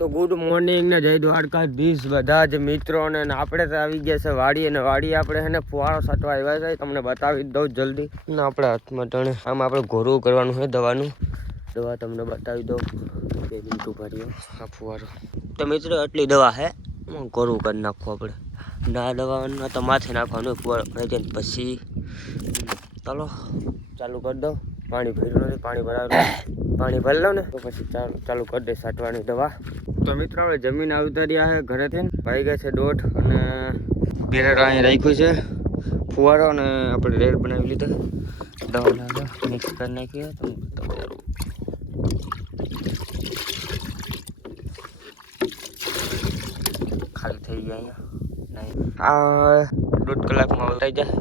તો good morning ને જય દ્વારકાધીશ બધા જ મિત્રોને આપણે તો આવી ગયા છે વાડી અને વાડી આપણે છે ને ફુવારો છાંટવા આવ્યા છે તમને બતાવી દઉં જલ્દી ને આપણે હાથમાં ટણે આમ આપણે ઘોરું કરવાનું છે દવાનું દવા તમને બતાવી દઉં 2 મિનિટ ભર્યો આ ફુવારો તો મિત્રો આટલી દવા છે ઘોરું કરી નાખવું આપણે ના દવા તો માથે નાખવાનું ફુવારો ભરાઈ જાય પછી ચાલો ચાલુ કરી દો પાણી ભર્યું નથી પાણી ભરી લો ને તો પછી ચાલુ કરી દે છાંટવાની દવા તો મિત્રો આપણે જમીન આવતા રહ્યા છે ઘરેથી ભાઈ ગયા છે દોઢ અને બેરર અહીં રાખ્યું છે ફુવારો અને આપણે રેડ બનાવી લીધો દવા મિક્સ કરી નાખીએ તો ખાલી થઈ ગયા અહીંયા આ 1.5 કલાકમાં થઈ જાય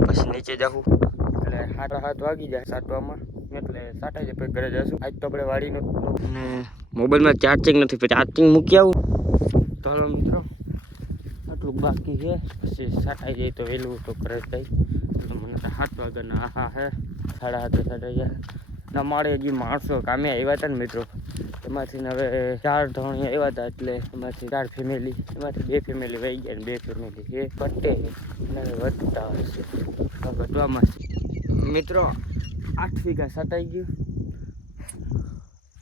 પછી નીચે જાઉં એટલે 7 વાગી જાય છાંટવામાં એટલે છાંટાઈ જાય પછી ઘરે જશું આજ તો આપણે વાડીનું અને મોબાઈલમાં ચાર્જિંગ નથી પછી ચાર્જિંગ મૂકી આવું તો હાલો મિત્રો આટલું બાકી છે પછી છાંટાઈ જાય તો વહેલું તો ઘરે જાય એટલે મને તો 7 વાગ્યાના આહા હે 7:30 છાંટાઈ જાય ના મારે હજી માણસો કામે આવ્યા હતા ને મિત્રો એમાંથી હવે 4 ધોણી આવ્યા હતા એટલે એમાંથી 4 ફેમિલી એમાંથી 2 ફેમિલી વહી ગયા ને 2 ફેમિલી એ કટે અને વધતા હશે ઘટવામાં મિત્રો 8 વીઘા છટાઈ ગયું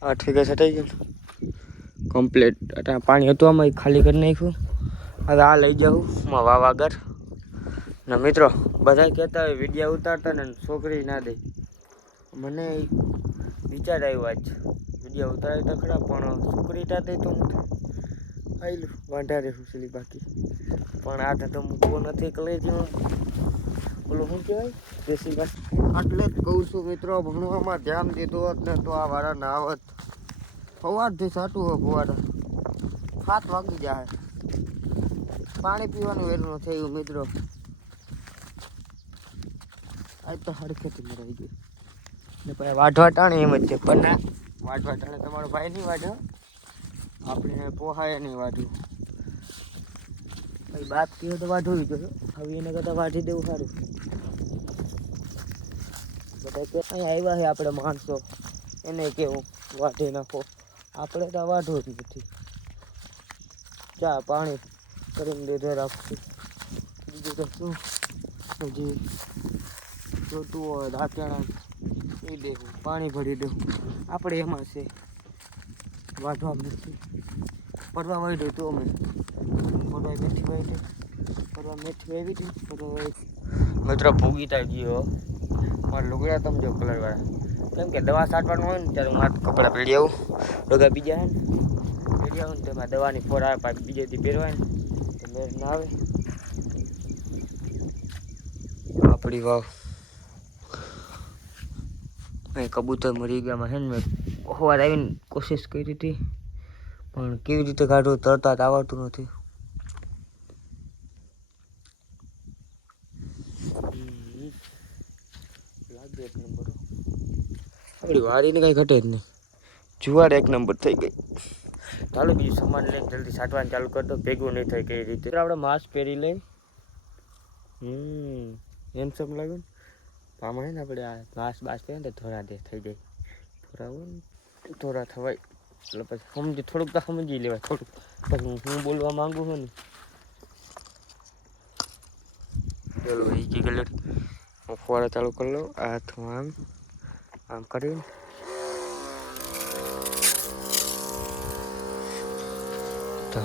8 વીઘા છટાઈ ગયું કમ્પ્લીટ પાણી હતું આમાં ખાલી કરી નાખ્યું હવે આ લઈ જાઉં વાવ આગળ ને મિત્રો બધા કહેતા હોય વિડીયો ઉતારતા ને છોકરી ના દે મને વિચાર આવ્યો આજ વિડીયો ઉતારે તો ખરા પણ છોકરી ટાતે તો નથી આવેલું વાંઢા રહેવું છે બાકી પણ આ તો મૂકવો નથી કલેજીમાં બોલો શું કહેવાય દેશી ભાષા એટલે જ કહું છું મિત્રો ભણવામાં ધ્યાન દીધું હોત ને તો આ વાળા ના આવત સવારથી સાટું હોય ફુવારા 7 વાગી જાય પાણી પીવાનું વહેલું થયું મિત્રો આજ તો હરખેથી મરાઈ ગયું ને પછી વાઢવા ટાણે એમ જ છે પણ ના વાઢવા ટાણે તમારો ભાઈ નહીં વાઢો આપણે પોહાય નહીં વાઢવું ભાઈ બાપ કહેવો તો વાઢવું જોઈએ હવે એને કરતાં વાઢી દેવું સારું બધા કે અહીંયા આવ્યા છે આપણે માણસો એને કેવું વાઢી નાખો આપણે તો વાઢવું જ નથી ચા પાણી કરીને લીધે રાખશું બીજું તો શું હજી જોતું હોય દાંતણા એ દેવું પાણી ભરી દેવું આપણે એમાં છે વાઢવા નથી પડવા વાઢ્યું તો અમે પડવા મેથી વાઢી પડવા મેથી વાવી હતી પડવા વાવી મિત્રો ભૂગીતા ગયો મારા લુગડા તમે જો કલરવાળા કેમ કે દવા છાંટવાનું હોય ને ત્યારે હું હાથ કપડાં પહેરી આવું ડોગા બીજા હે ને પહેરી આવું ને તેમાં દવાની ફોર આવે પાછી બીજેથી પહેરવાય ને તો મેળ ના આવે આપણી વાવ અહીં કબૂતર મરી ગયામાં છે ને મેં સવાર આવીને કોશિશ કરી હતી પણ કેવી રીતે કાઢવું તરતા આવડતું નથી લાગે 1 નંબર આપણી વાડીને કાંઈ ઘટે જ નહીં જુવાર 1 નંબર થઈ ગઈ ચાલો બીજું સામાન લઈને જલ્દી છાંટવાનું ચાલુ કરી દો ભેગું નહીં થાય કઈ રીતે આપણે માસ્ક પહેરી લઈ હેન્ડસમ લાગે ને આમાં છે ને આપણે આ ઘાસ બાસ લઈએ ને તો થોડા દે થઈ જાય થોડા હોય ને થોડા થવાય એટલે પછી સમજી થોડુંક તો સમજી લેવાય થોડુંક પછી હું બોલવા માંગુ છું ને ચલો એ કી ગલે હું ફુવારા ચાલુ કરી લઉં આ હાથમાં આમ કરીને તો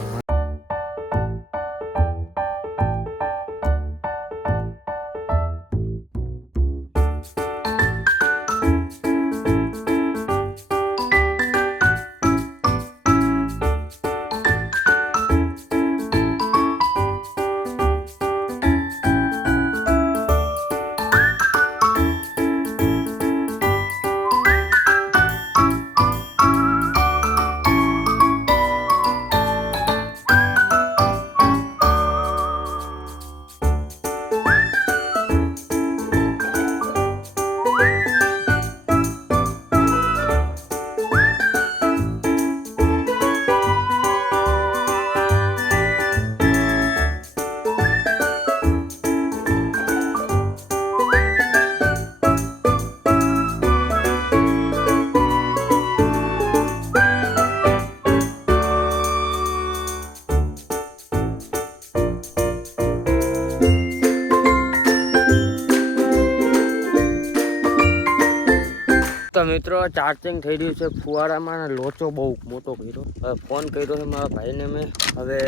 મિત્રો ચાર્જિંગ થઈ રહ્યું છે ફુવારામાં ને લોચો બહુ મોટો કર્યો. હવે ફોન કર્યો છે મારા ભાઈને મેં. હવે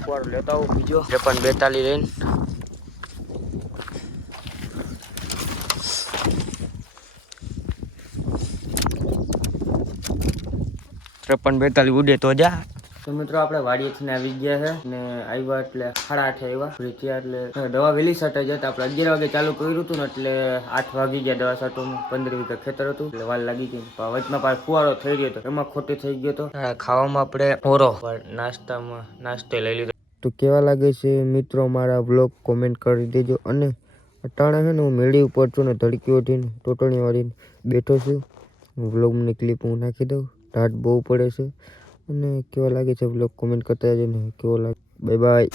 ફુવારો લેતા આવું બીજો 53 લઈને. 53 ઉડે તો જા. તો મિત્રો આપણે વાડીએથી આવી ગયા છે ને આવ્યા એટલે 8:30 આવ્યા. ફ્રી થયા એટલે દવા વહેલી સટાઈ જતા. આપણે 11 વાગે ચાલુ કર્યું હતું ને એટલે 8 વાગી ગયા દવા સટવામાં. 15 વીઘા ખેતર હતું એટલે વાર લાગી ગઈ. વચમાં પાછો ફુવારો થઈ ગયો હતો એમાં ખોટી થઈ ગયો હતો. ખાવામાં આપણે ઓરો નાસ્તે લઈ લીધો. તો કેવા લાગે છે મિત્રો મારા વ્લોગ કોમેન્ટ કરી દેજો. અને અટાણા છે ને હું મેળી ઉપર છું ને ધડકી ઉઠીને ટોટણી વાળીને બેઠો છું. વ્લોગની ક્લિપ હું નાખી દઉં. ટાટ બહુ પડે છે. અને કેવો લાગે છે વ્લોગ કોમેન્ટ કરતા જજો ને કેવો લાગે. Bye bye.